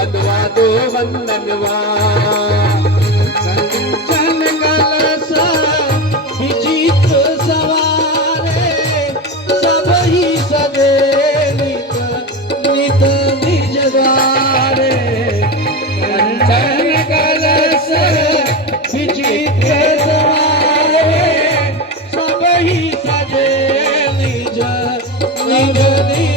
बंधवा दो वंदनवा कंचन कलश विचित्र सवारे सब ही सदे नित नित निज द्वारे कंचन कलश विचित्र सवारे सब ही सदे निज निज